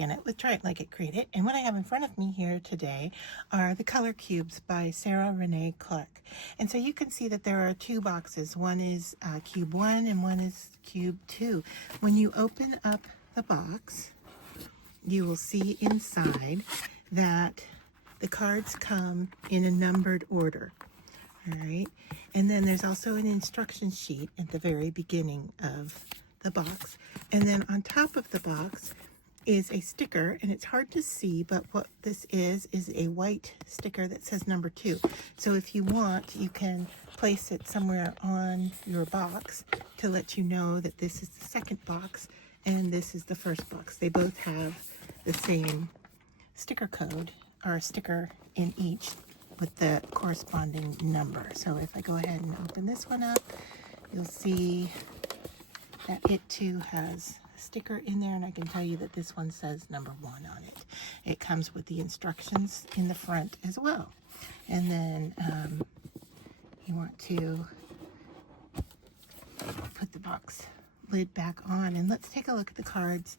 Janet with Try It Like It, Create It, and what I have in front of me here today are the color cubes by Sarah Renea Clark. And so you can see that there are two boxes. One is cube 1 and one is cube 2. When you open up the box, you will see inside that the cards come in a numbered order. All right, and then there's also an instruction sheet at the very beginning of the box, and then on top of the box is a sticker, and it's hard to see, but what this is a white sticker that says number 2. So if you want, you can place it somewhere on your box to let you know that this is the second box and this is the first box. They both have the same sticker code, or a sticker in each with the corresponding number. So if I go ahead and open this one up, you'll see that it too has a sticker in there, and I can tell you that this one says number 1 on it. It comes with the instructions in the front as well. And then you want to put the box lid back on, and let's take a look at the cards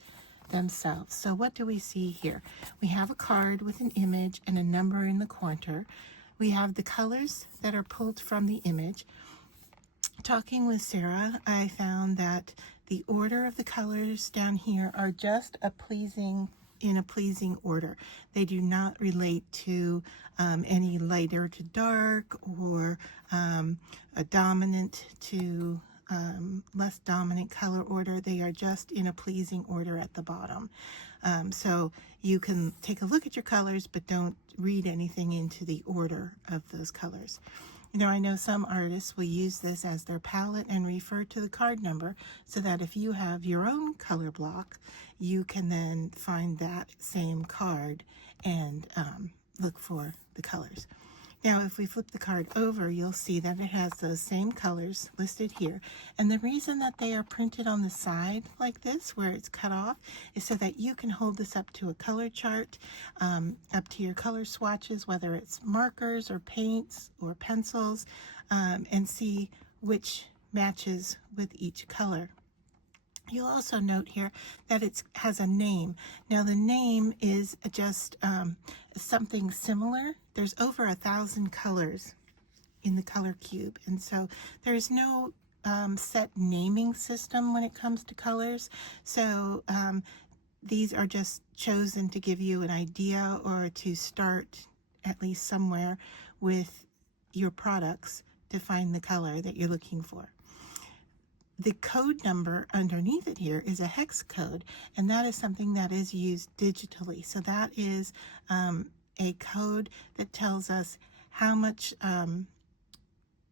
themselves. So what do we see here? We have a card with an image and a number in the corner. We have the colors that are pulled from the image. Talking with Sarah, I found that the order of the colors down here are just in a pleasing order. They do not relate to any lighter to dark, or a dominant to less dominant color order. They are just in a pleasing order at the bottom. So you can take a look at your colors, but don't read anything into the order of those colors. You know, I know some artists will use this as their palette and refer to the card number, so that if you have your own color block, you can then find that same card and look for the colors. Now, if we flip the card over, you'll see that it has those same colors listed here. And the reason that they are printed on the side like this, where it's cut off, is so that you can hold this up to a color chart, up to your color swatches, whether it's markers or paints or pencils, and see which matches with each color. You'll also note here that it has a name. Now the name is just something similar. There's over 1,000 colors in the color cube, and so there's no set naming system when it comes to colors. So these are just chosen to give you an idea, or to start at least somewhere with your products to find the color that you're looking for. The code number underneath it here is a hex code, and that is something that is used digitally. So that is a code that tells us how much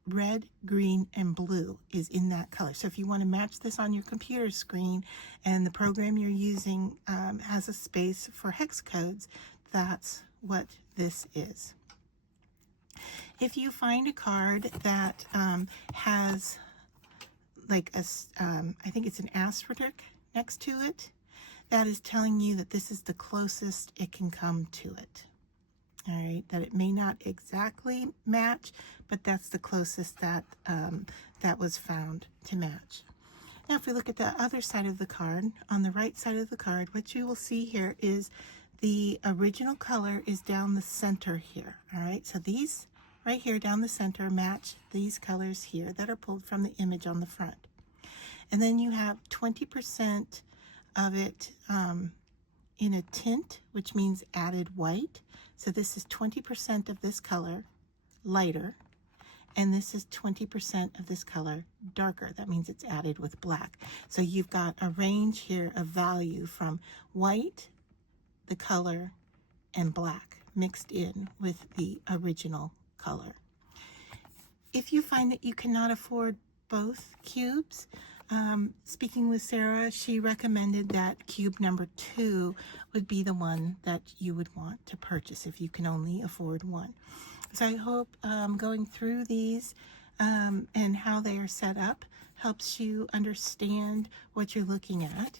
red, green, and blue is in that color. So if you want to match this on your computer screen and the program you're using has a space for hex codes, that's what this is. If you find a card that has like I think it's an asterisk next to it, that is telling you that this is the closest it can come to it. All right, that it may not exactly match, but that's the closest that that was found to match. Now, if we look at the other side of the card, on the right side of the card, what you will see here is the original color is down the center here. All right, so these right here down the center match these colors here that are pulled from the image on the front. And then you have 20% of it in a tint, which means added white. So this is 20% of this color lighter, and this is 20% of this color darker. That means it's added with black. So you've got a range here of value from white, the color, and black mixed in with the original color. If you find that you cannot afford both cubes, speaking with Sarah, she recommended that cube number 2 would be the one that you would want to purchase if you can only afford one. So I hope going through these and how they are set up helps you understand what you're looking at.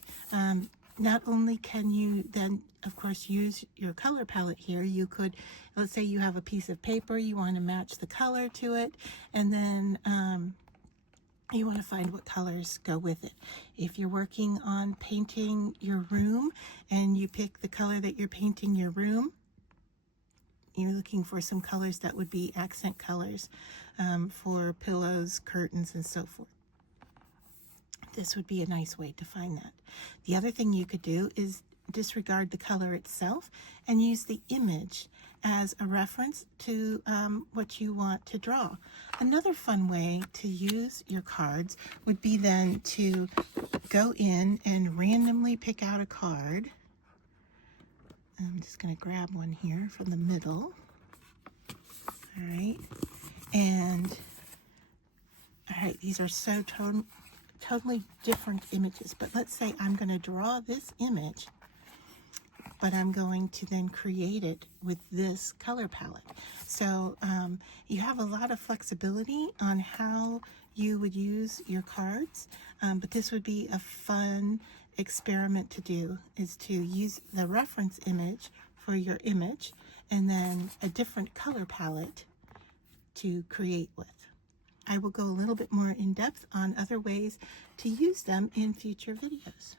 Not only can you then, of course, use your color palette here, you could, let's say you have a piece of paper, you want to match the color to it, and then you want to find what colors go with it. If you're working on painting your room and you pick the color that you're painting your room, you're looking for some colors that would be accent colors for pillows, curtains, and so forth. This would be a nice way to find that. The other thing you could do is disregard the color itself and use the image as a reference to what you want to draw. Another fun way to use your cards would be then to go in and randomly pick out a card. I'm just going to grab one here from the middle. All right. And, all right, these are so totally different images. But let's say I'm going to draw this image, but I'm going to then create it with this color palette. So you have a lot of flexibility on how you would use your cards, but this would be a fun experiment to do, is to use the reference image for your image and then a different color palette to create with. I will go a little bit more in depth on other ways to use them in future videos.